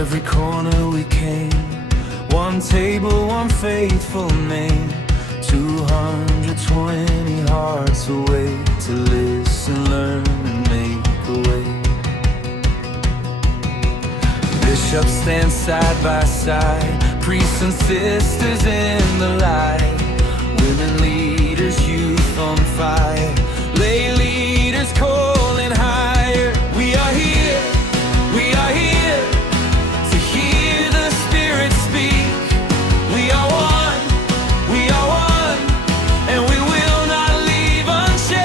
every corner we came. One table, one faithful name. 220 hearts awake to listen, learn, and make a way. Bishops stand side by side, priests and sisters in the light. Women leaders, youth on fire, lay leaders calling higher. We are here to hear the Spirit speak. We are one, and we will not leave unchanged.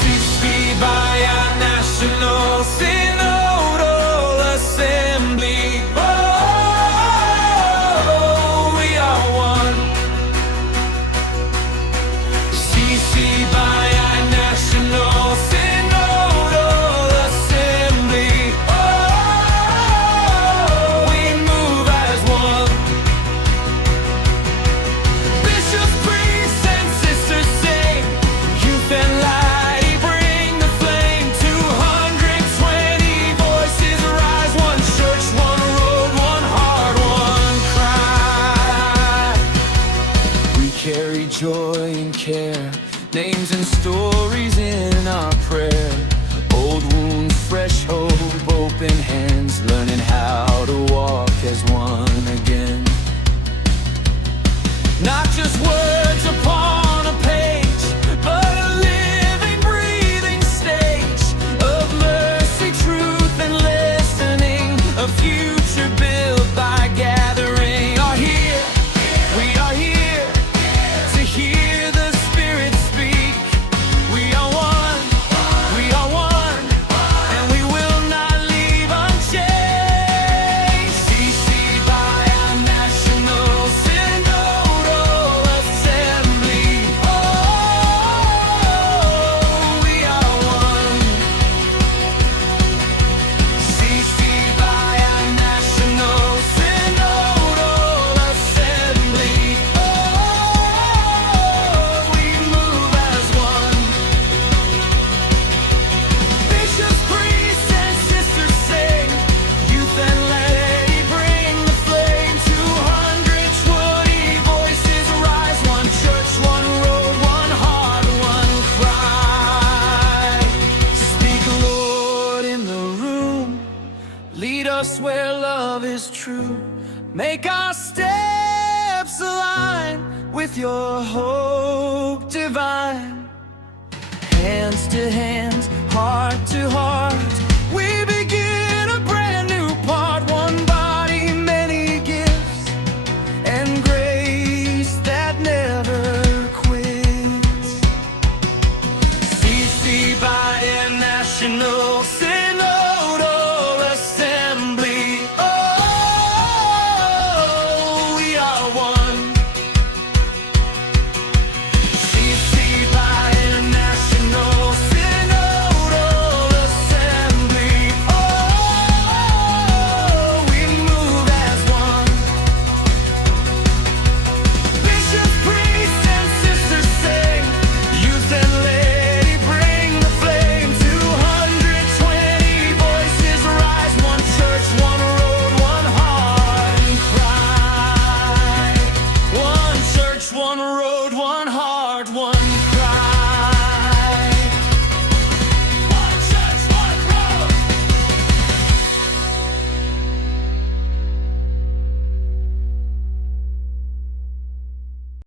CCBI, National Synodal Assembly. Oh, we are one. CCBI, National Synodal Assembly. Oh, we move as one. Bishops, priests, and sisters sing. Youth and light bring the flame. 220 voices rise. One church, one road, one heart, one cry. We carry joy and care, names and stories in our prayer. Old wounds, fresh hope, open hands, learning how to walk as one again. Not just words upon a page, but a living, breathing stage of mercy, truth, and listening. A future built by gathering. We are here to hear the Spirit speak. We are one, and we will not leave unchanged. CCBI, National Synodal Assembly. Oh, we are one. CCBI, National Synodal Assembly. Oh, we move as one. Bishops, priests, and sisters sing. Youth and lay bring the flame. 220 voices rise. One church, one road, one heart, one cry. Speak, Lord, in the room. Lead us where love is true. Make our steps align with your hope divine. Hands to hands.